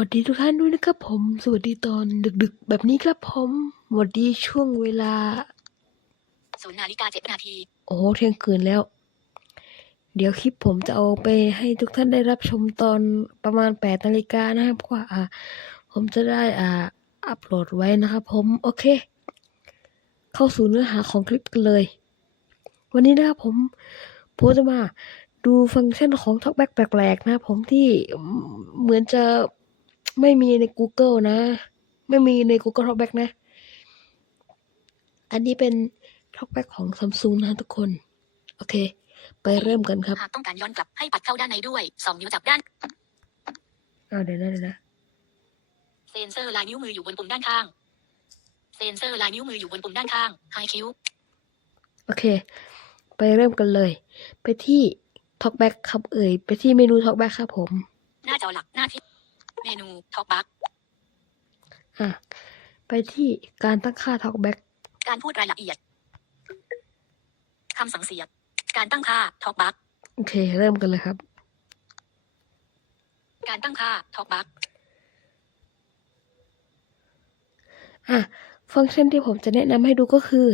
วัสดีทุกท่านด้วยนะครับผม สวัสดีตอนดึกๆ แบบนี้ครับผมสวัสดีช่วงเวลาศูนย์นาฬิกาเจ็ดนาที โอ้โหเที่ยงคืนแล้ว เดี๋ยวคลิปผมจะเอาไปให้ทุกท่านได้รับชมตอนประมาณแปดนาฬิกานะครับว่าอ่า ผมจะได้อ่าอัปโหลดไว้นะครับผม โอเค เข้าสู่เนื้อหาของคลิปกันเลย วันนี้นะครับผมผมจะมาดูฟังก์ชันของ TalkBack แปลกๆนะครับผมที่เหมือนจะ ไม่มีใน Google นะ ไม่มีใน Google TalkBack นะ อันนี้เป็น TalkBack ของ Samsung นะทุกคน โอเค ไปเริ่มกันครับ หากต้องการย้อนกลับให้ปัดเข้าด้านในด้วยสองนิ้วจับด้านอ้าวเดี๋ยวนะเดี๋ยวนะ เซนเซอร์ลายนิ้วมืออยู่บนปุ่มด้านข้าง เซนเซอร์ลายนิ้วมืออยู่บนปุ่มด้านข้างไฮคิวโอเค ไปเริ่มกันเลย ไปที่ TalkBack ครับเอ่ย ไปที่เมนู TalkBack ครับผม หน้าจอหลักหน้าที่ เมนูท็อกบัคอะ ไปที่การตั้งค่า TalkBack การพูดรายละเอียดคำสั่งเสียบ การตั้งค่าท็อกบัคโอเค เริ่มกันเลยครับ การตั้งค่าท็อกบัคอะ ฟังก์ชันที่ผมจะแนะนำให้ดูก็คือ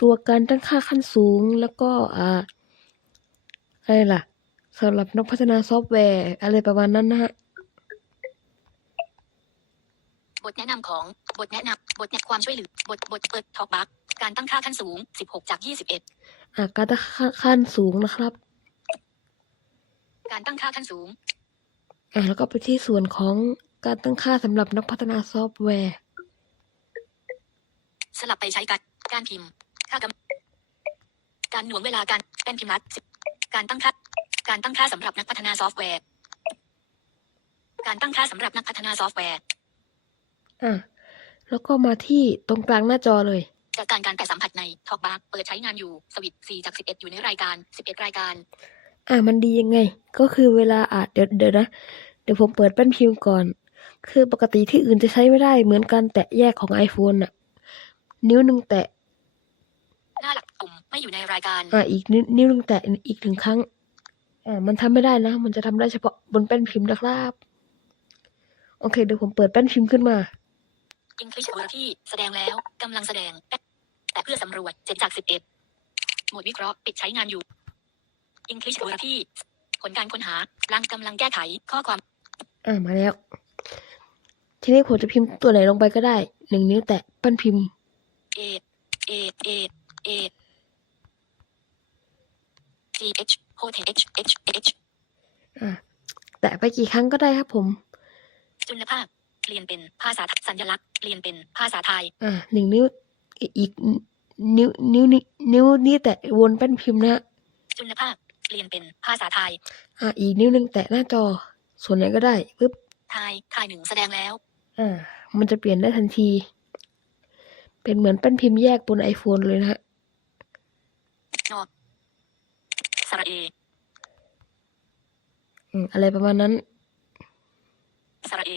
ตัวการตั้งค่าขั้นสูงแล้วก็อ่าอะไรล่ะสำหรับนักพัฒนาซอฟต์แวร์อะไรประมาณนั้นนะฮะ บ ทแนะนำของบทแนะนำบทแนะความช่วยเหลือบทบทเปิดท็อกบัคการตั้งค่าขั้นสูง 16 จาก 21อะการตั้งค่าขั้นสูงนะครับ การตั้งค่าขั้นสูงอะแล้วก็ไปที่ส่วนของการตั้งค่าสำหรับนักพัฒนาซอฟต์แวร์ สลับไปใช้การการพิมพ์ ค่ากำการหน่วงเวลาการเป็นพิมพ์รัดการตั้งค่าการตั้งค่าสำหรับนักพัฒนาซอฟต์แวร์ การตั้งค่าสำหรับนักพัฒนาซอฟต์แวร์ อะแล้วก็มาที่ตรงกลางหน้าจอเลย จากการการแตะสัมผัสใน Talkback เปิดใช้งานอยู่สวิต4จาก11อยู่ในรายการ11รายการ อะมันดียังไง ก็คือเวลาอะเดี๋ยวเดี๋ยวนะเดี๋ยวผมเปิดแป้นพิมพ์ก่อน คือปกติที่อื่นจะใช้ไม่ได้เหมือนการแตะแยกของ iPhone อะ นิ้วหนึ่งแตะหน้าหลักปุ่มไม่อยู่ในรายการ อะอีกนิ้วนิ้วหนึ่งแตะอีกหนึ่งครั้งอ่ามันทำไม่ได้นะ มันจะทำได้เฉพาะบนแป้นพิมพ์นะครับ โอเค เดี๋ยวผมเปิดแป้นพิมพ์ขึ้นมา English w o r d ที่แสดงแล้วกำลังแสดง แต่เพื่อสำรวจ7จาก11โหมดวิเคราะห์ปิดใช้งานอยู่ English w o r d ที่ผลการค้นหาลังกำลังแก้ไขข้อความ อ่ามาแล้ว ทีนี้ผมจะพิมพ์ตัวไหนลงไปก็ได้หนึ่งนิ้วแตะแป้นพิมพ์ A A A A G H Hotel H H H อ่าแตะไปกี่ครั้งก็ได้ครับผม จุลภาคเปลี่ยนเป็นภาษาสัญลักษณ์ เปลี่ยนเป็นภาษาไทย อ่าหนึ่งนิ้วอีกอีกนิ้วนิ้วนิ้วนิ้วนี้แตะวนแป้นพิมพ์นะฮะจุลภาคเปลี่ยนเป็นภาษาไทย อ่าอีกนิ้วหนึ่งแตะหน้าจอ ส่วนไหนก็ได้ปึ๊บไทยไทยหนึ่งแสดงแล้วอ่ามันจะเปลี่ยนได้ทันที เป็นเหมือนแป้นพิมพ์แยกบน iPhone เลยนะฮะนอกสระเออืมอะไรประมาณนั้นสระเอ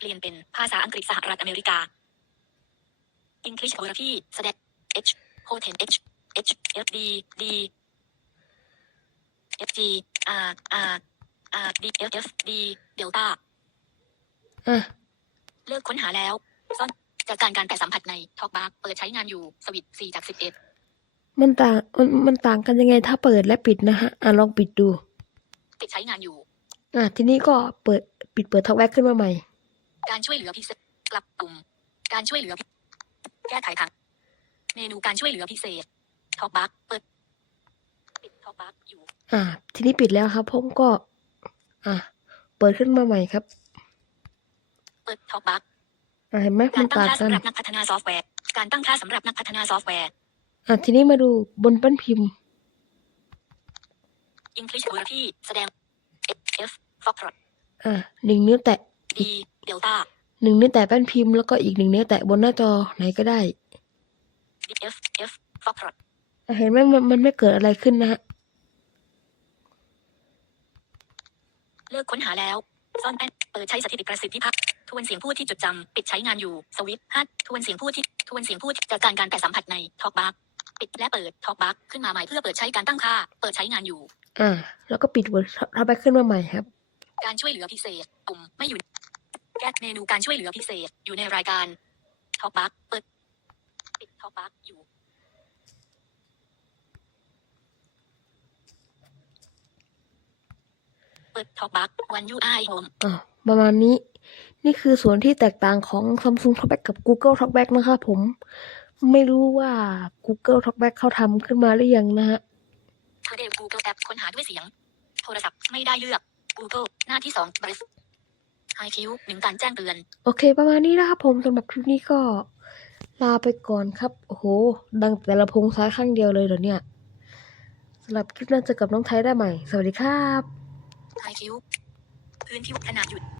เปลี่ยนเป็นภาษาอังกฤษสหรัฐอเมริกา English w o r d ที่แสดง H Hotel H H F D D F G R R R D F F D Delta อะเลิกค้นหาแล้วซ่อนจากการการแตะสัมผัสใน Talkback เปิดใช้งานอยู่สวิต4จาก11มันต่างมันมันต่างกันยังไงถ้าเปิดและปิดนะฮะ อะลองปิดดู ปิดใช้งานอยู่ อะทีนี้ก็เปิดปิดเปิดท็อกแบ็กขึ้นมาใหม่ การช่วยเหลือพิเศษ กลับปุ่ม การช่วยเหลือพิแก้ไขทางเมนูการช่วยเหลือพิเศษ Talkback เปิดปิด Talkback อยู่ อะทีนี้ปิดแล้วครับ ผมก็ อะเปิดขึ้นมาใหม่ครับ เปิด Talkback อะเห็นไหมกามัรนตั้งต่างค่ากันสำหรับนักพัฒนาซอฟต์แวร์ การตั้งค่าสำหรับนักพัฒนาซอฟต์แวร์ อะทีนี้มาดูบนแป้นพิมพ์ English w o r d ที่แสดง F Foxtrot อะหนึ่งนิ้วแตะ D Delta หนึ่งนิ้วแตะแป้นพิมพ์แล้วก็อีกหนึ่งนิ้วแตะบนหน้าจอไหนก็ได้ D F F Foxtrot อะเห็นไหมมันมันไม่เกิดอะไรขึ้นนะฮะเลิกค้นหาแล้วซ่อนแป้นเปิดใช้สถิติประสิทธิภาพทวนเสียงพูดที่จดจำปิดใช้งานอยู่สวิตช์ฮัททวนเสียงพูดที่ทวนเสียงพูดจากการการแตะสัมผัสใน Talkback ปิดและเปิด Talkback ขึ้นมาใหม่เพื่อเปิดใช้การตั้งค่า เปิดใช้งานอยู่อ่าแล้วก็ปิดเวิร์ดท็อปแบ็กขึ้นมาใหม่ครับ การช่วยเหลือพิเศษปุ่มไม่อยู่ แก้เมนูการช่วยเหลือพิเศษ อยู่ในรายการท็อปบัคเปิดปิดท็อปบัคอยู่ เปิดท็อปบัควันยูไอโฮมอะประมาณนี้ นี่คือส่วนที่แตกต่างของ Samsung Talkback กับ Google Talkback นะครับผม ไม่รู้ว่า Google Talkback เขาทำขึ้นมาหรือยังนะฮะเทอร์เดล Google App ค้นหาด้วยเสียง โทรศัพท์ไม่ได้เลือก Google หน้าที่สองบริษัท ไอคิวหนึ่งการแจ้งเตือน โอเคประมาณนี้นะครับผมสำหรับคลิปนี้ก็ ลาไปก่อนครับ โอ้โห ดังแต่ละพงซ้ายข้างเดียวเลยเหรอเนี่ยสำหรับคลิปหน้าเจอกับน้องไทยได้ใหม่ สวัสดีครับไอคิวพื้นที่ขนาดหยุด